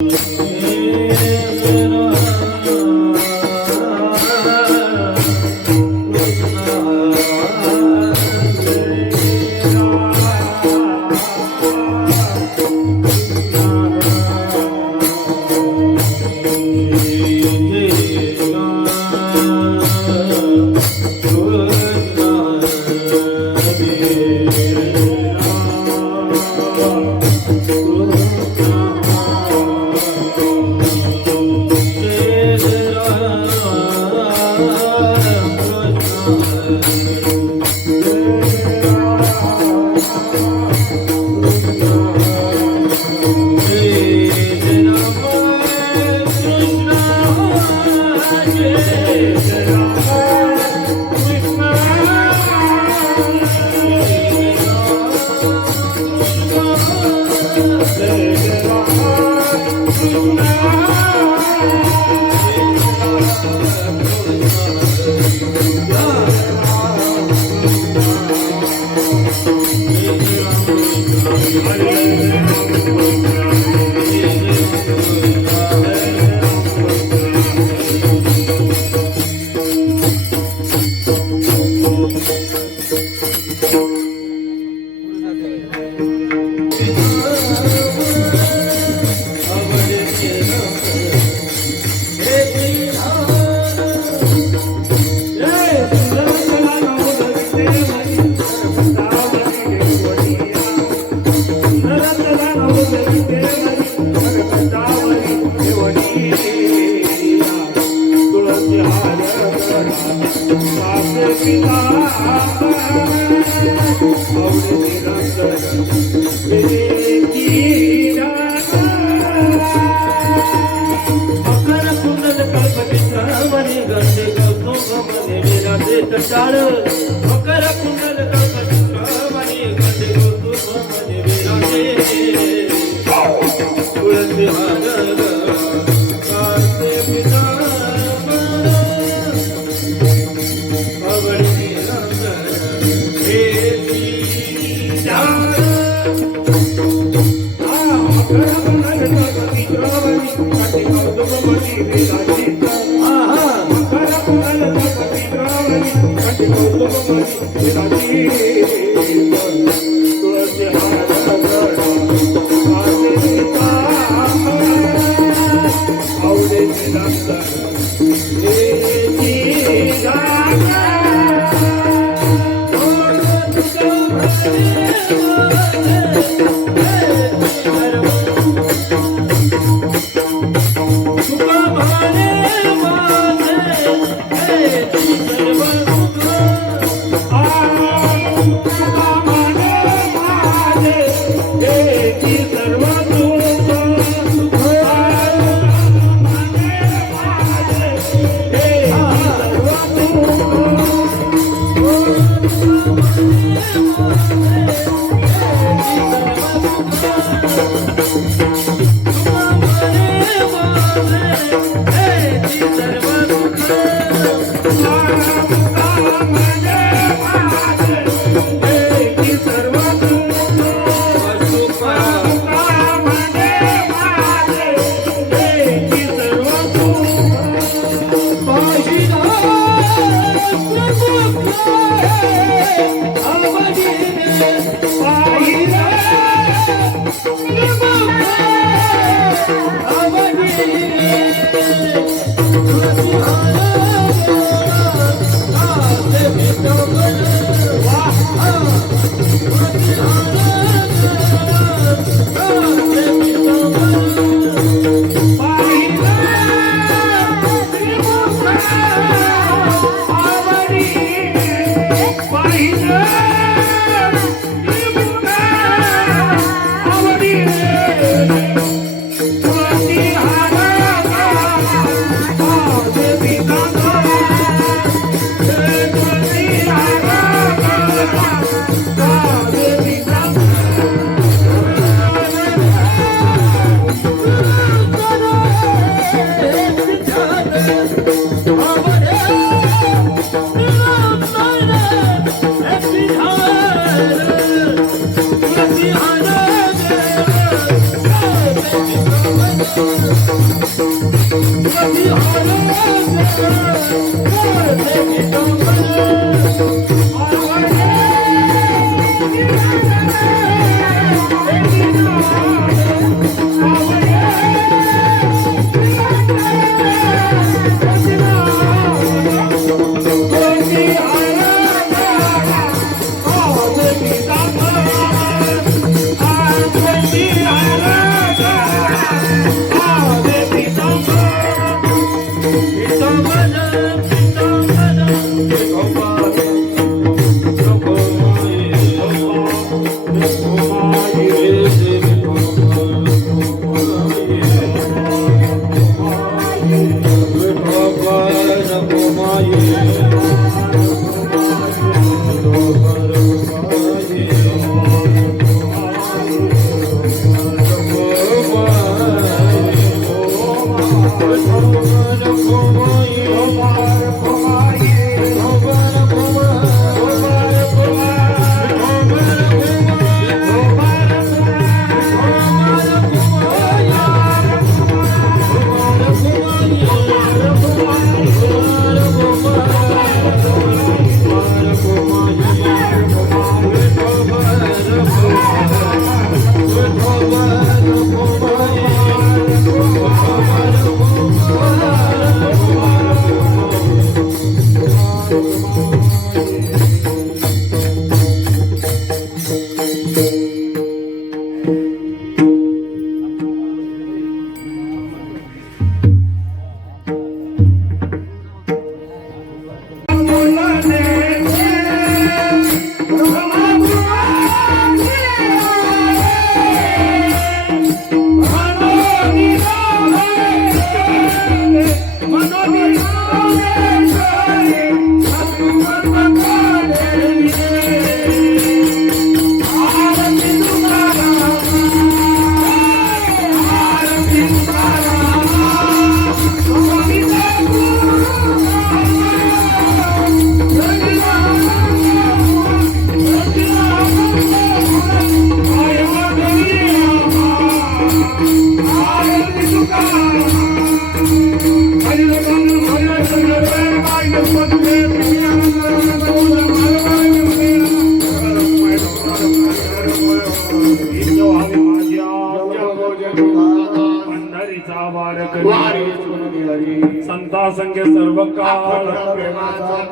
Happy संता संगे सर्व काळ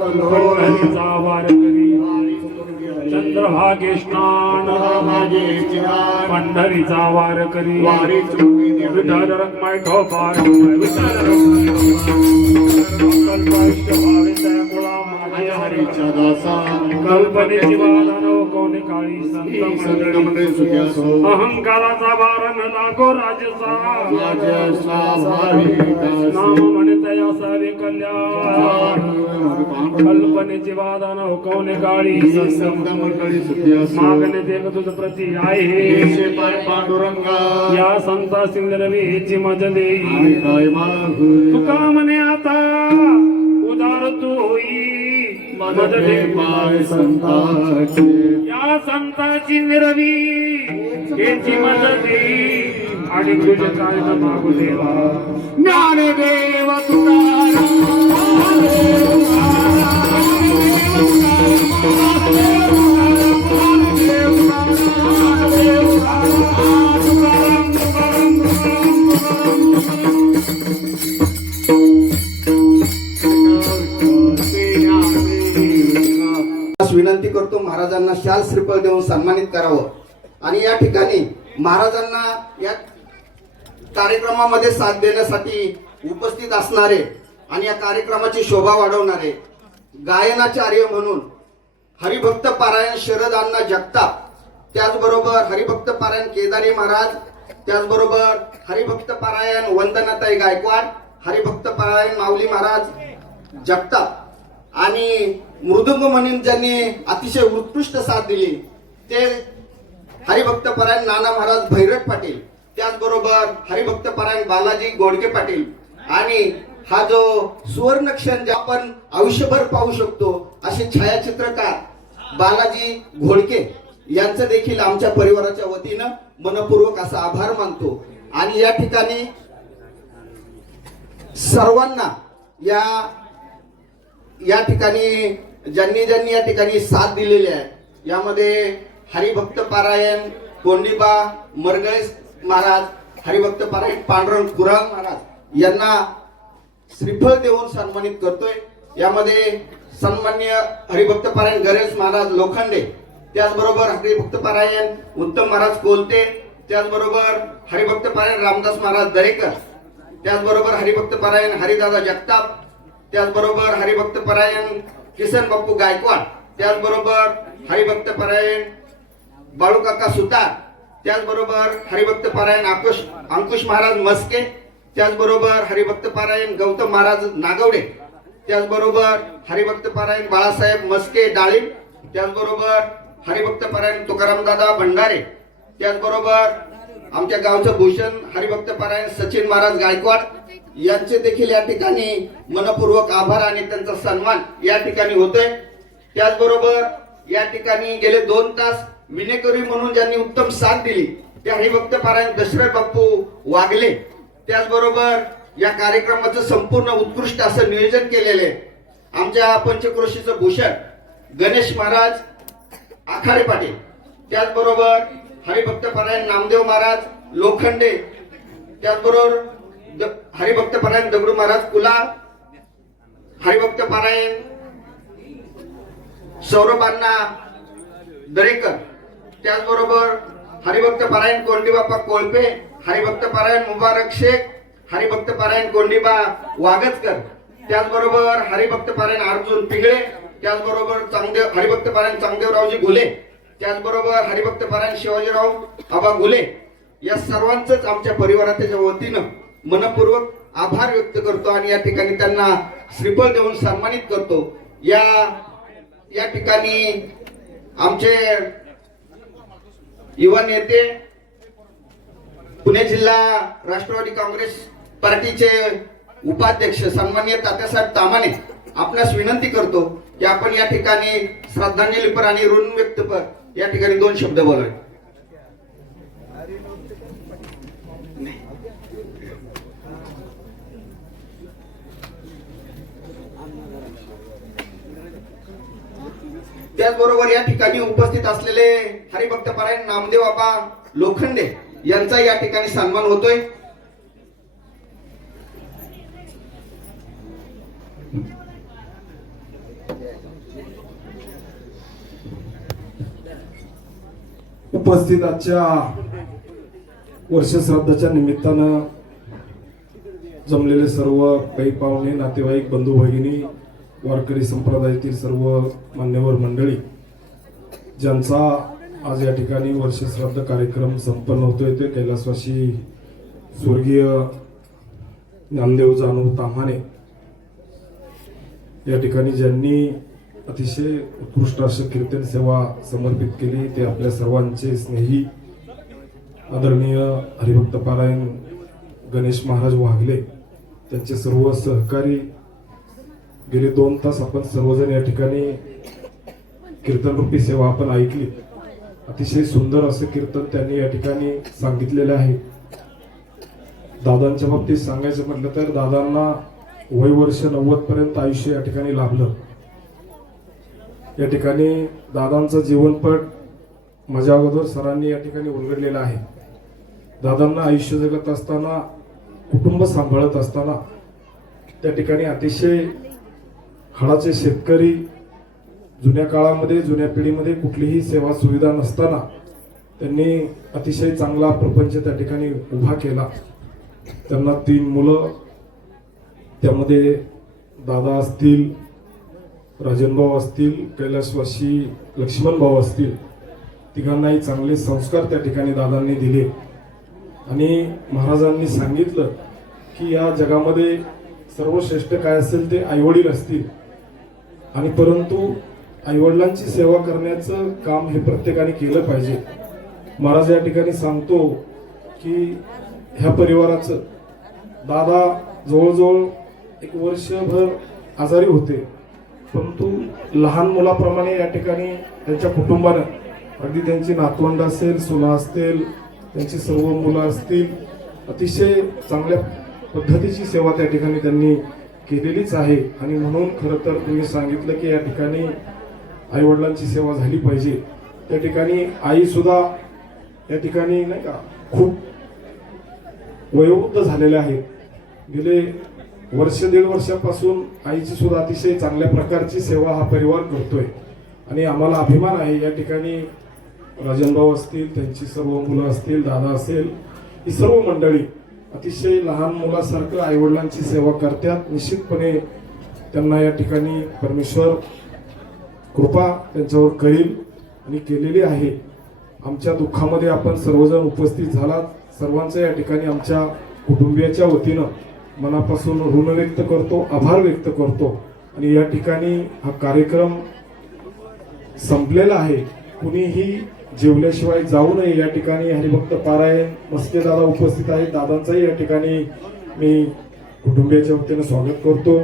पंढरीचा वार करी चंद्रभागे स्नान पंढरीचा वार करी विठ्ठल रखमाय ठोपार हरीच्या दासा कल्पनेची वादनो कोणी काळी संत मंडळी अहंकाराचा भार न लागो राजसा नाम म्हणता या सारे कल्याण कल्पनेची वादनो कोणी काळी संत मंडळी सुखी असो मागणे देख तुझ प्रती आहे पांडुरंगा या संता सिंदरवीची मज देई काय मागू तुका म्हणे आता उदार तू होई मज दे पाय संताचे या संताची निरवी याची मदत देई आणि तुझे काय न मागू देवा ज्ञानदेव तुकाराम विनंती करतो महाराजांना शाल श्रीफळ देऊन सन्मानित करावं आणि या ठिकाणी महाराजांना या कार्यक्रमामध्ये साथ देण्यासाठी उपस्थित असणारे आणि या कार्यक्रमाची शोभा वाढवणारे गायनाचार्य म्हणून हरिभक्त पारायण शरद अण्णा जगताप, त्याचबरोबर हरिभक्त पारायण केदारी महाराज, त्याचबरोबर हरिभक्त पारायण वंदनाताई गायकवाड, हरिभक्त पारायण माऊली महाराज जगताप आणि मृदुंग म्हणून ज्यांनी अतिशय उत्कृष्ट साथ दिली ते हरिभक्त पारायण नाना महाराज भैरट पाटील, त्याचबरोबर हरिभक्त पारायण बालाजी गोडके पाटील आणि हा जो सुवर्ण क्षण जे आपण आयुष्यभर पाहू शकतो असे छायाचित्रकार बालाजी घोडके यांचं देखील आमच्या परिवाराच्या वतीनं मनपूर्वक असा आभार मानतो. आणि या ठिकाणी सर्वांना या ठिकाणी ज्यांनी या ठिकाणी साथ दिलेली आहे यामध्ये हरिभक्त पारायण कोंडिबा मरगळेस महाराज, हरिभक्त पारायण पांडुरंग कुराळ महाराज यांना श्रीफळ देऊन सन्मानित करतोय. यामध्ये सन्माननीय हरिभक्त पारायण गणेश महाराज लोखंडे, त्याचबरोबर हरिभक्त पारायण उत्तम महाराज कोलते, त्याचबरोबर हरिभक्त पारायण रामदास महाराज दरेकर, त्याचबरोबर हरिभक्त पारायण हरिदादा जगताप, त्याचबरोबर हरिभक्त पारायण किसन बाप्पू गायकवाड, त्याचबरोबर हरिभक्त पारायण बाळूकाका सुतार, त्याचबरोबर हरिभक्त पारायण अंकुश महाराज मस्के, त्याचबरोबर हरिभक्त पारायण गौतम महाराज नागवडे, त्याचबरोबर हरिभक्त पारायण बाळासाहेब मस्के डाळिंब, त्याचबरोबर हरिभक्त पारायण तुकाराम दादा भंडारे, त्याचबरोबर आमच्या गावचं भूषण हरिभक्त पारायण सचिन महाराज गायकवाड, यांचे देखील या ठिकाणी मनपूर्वक आभार आणि त्यांचा सन्मान या ठिकाणी होतोय. त्याचबरोबर या ठिकाणी गेले 2 तास विनेकरी म्हणून ज्यांनी उत्तम साथ दिली ते हरिभक्त पारायण दशरथ बाप्पू वागले. त्याचबरोबर या कार्यक्रमाचं संपूर्ण उत्कृष्ट असं नियोजन केलेले आमच्या पंचक्रोशीचं भूषण गणेश महाराज आखाडे पाटील, त्याचबरोबर हरिभक्त पारायण नामदेव महाराज लोखंडे, त्याचबरोबर हरिभक्त पारायण दगडू महाराज कुला, हरिभक्त पारायण सौरभ अण्णा दरेकर, त्याचबरोबर हरिभक्त पारायण कोंडीबापा कोळपे, हरिभक्त पारायण मुबारक शेख, हरिभक्त पारायण कोंडीबा वागचकर, त्याचबरोबर हरिभक्त पारायण अर्जुन पिंगळे, त्याचबरोबर हरिभक्त पारायण चांगदेवरावजी घुले, त्याचबरोबर हरिभक्त पारायण शिवाजीराव आबा घुले. या सर्वांचंच आमच्या परिवाराच्या वतीनं मनपूर्वक आभार व्यक्त करतो आणि या ठिकाणी त्यांना श्रीफळ देऊन सन्मानित करतो. या ठिकाणी आमचे युवा नेते पुणे जिल्हा राष्ट्रवादी काँग्रेस पार्टीचे उपाध्यक्ष सन्माननीय तात्यासाहेब तामाणे आपणास विनंती करतो की आपण या ठिकाणी श्रद्धांजलीपर आणि ऋण व्यक्तपर या ठिकाणी 2 शब्द बोलावे. त्याचबरोबर या ठिकाणी उपस्थित असलेले हरिभक्त पारायण नामदेव बाबा लोखंडे यांचा या ठिकाणी सन्मान होतोय. उपस्थित आजच्या वर्षश्राद्धाच्या निमित्तानं जमलेले सर्व काही पाहुणे, नातेवाईक, बंधू भगिनी, वारकरी संप्रदायातील सर्व मान्यवर मंडळी ज्यांचा आज या ठिकाणी वर्षश्राद्ध कार्यक्रम संपन्न होतोय ते कैलासवासी स्वर्गीय नामदेव जानू ताम्हाणे या ठिकाणी ज्यांनी अतिशय उत्कृष्ट असं कीर्तन सेवा समर्पित केली ते आपल्या सर्वांचे स्नेही आदरणीय हरिभक्त पारायण गणेश महाराज वाघले, त्यांचे सर्व सहकारी. गेले 2 तास आपण सर्वजण या ठिकाणी कीर्तनरूपी सेवा आपण ऐकली. अतिशय सुंदर असं कीर्तन त्यांनी या ठिकाणी सांगितलेलं आहे. दादांच्या बाबतीत सांगायचं म्हटलं तर दादांना वय वर्ष 90 पर्यंत आयुष्य या ठिकाणी लाभलं. या ठिकाणी दादांचा जीवनपट माझ्या अगोदर सरांनी या ठिकाणी उलगडलेला आहे. दादांना आयुष्य जगत असताना, कुटुंब सांभाळत असताना त्या ठिकाणी अतिशय हाडाचे शेतकरी, जुन्या काळामध्ये जुन्या पिढीमध्ये कुठलीही सेवा सुविधा नसताना त्यांनी अतिशय चांगला प्रपंच त्या ठिकाणी उभा केला. त्यांना 3 मुलं, त्यामध्ये दादा असतील, राजनभाऊ असतील, कैलासवासी लक्ष्मण भाऊ असतील, तिघांनाही चांगले संस्कार त्या ठिकाणी दादांनी दिले. आणि महाराजांनी सांगितलं की या जगामध्ये सर्वश्रेष्ठ काय असेल ते आईवडील असतील, आणि परंतु आईवडिलांची सेवा करण्याचं काम हे प्रत्येकाने केलं पाहिजे. महाराज या ठिकाणी सांगतो की ह्या परिवाराचं दादा जवळजवळ 1 वर्षभर आजारी होते, परंतु लहान मुलाप्रमाणे या ठिकाणी त्यांच्या कुटुंबानं, अगदी त्यांची नातवंड असेल, सुना असतील, त्यांची सर्व मुलं असतील, अतिशय चांगल्या पद्धतीची सेवा त्या ठिकाणी त्यांनी केलेलीच आहे. आणि म्हणून खरं तर तुम्ही सांगितलं की या ठिकाणी आईवडिलांची सेवा झाली पाहिजे. त्या ठिकाणी आई सुद्धा या ठिकाणी नाही का खूप वयोवृद्ध झालेल्या आहेत. गेले 1-1.5 वर्षापासून आईची सुद्धा अतिशय चांगल्या प्रकारची सेवा हा परिवार करतोय आणि आम्हाला अभिमान आहे. या ठिकाणी राजनभाऊ असतील, त्यांची सर्व मुलं असतील, दादा असेल, ही सर्व मंडळी अतिशय लहान मुलासारखं आईवडिलांची सेवा करतात. निश्चितपणे त्यांना या ठिकाणी परमेश्वर कृपा त्यांच्यावर करील आणि केलेली आहे. आमच्या दुःखामध्ये आपण सर्वजण उपस्थित झालात. सर्वांचं या ठिकाणी आमच्या कुटुंबियाच्या वतीनं मनापासून ऋण व्यक्त करतो, आभार व्यक्त करतो. आणि या ठिकाणी हा कार्यक्रम संपलेला आहे. कुणीही जेवल्याशिवाय जाऊ नये. या ठिकाणी हरिभक्त पारायण मस्के दादा उपस्थित आहेत. दादांचाही या ठिकाणी मी कुटुंबियाच्या वतीनं स्वागत करतो.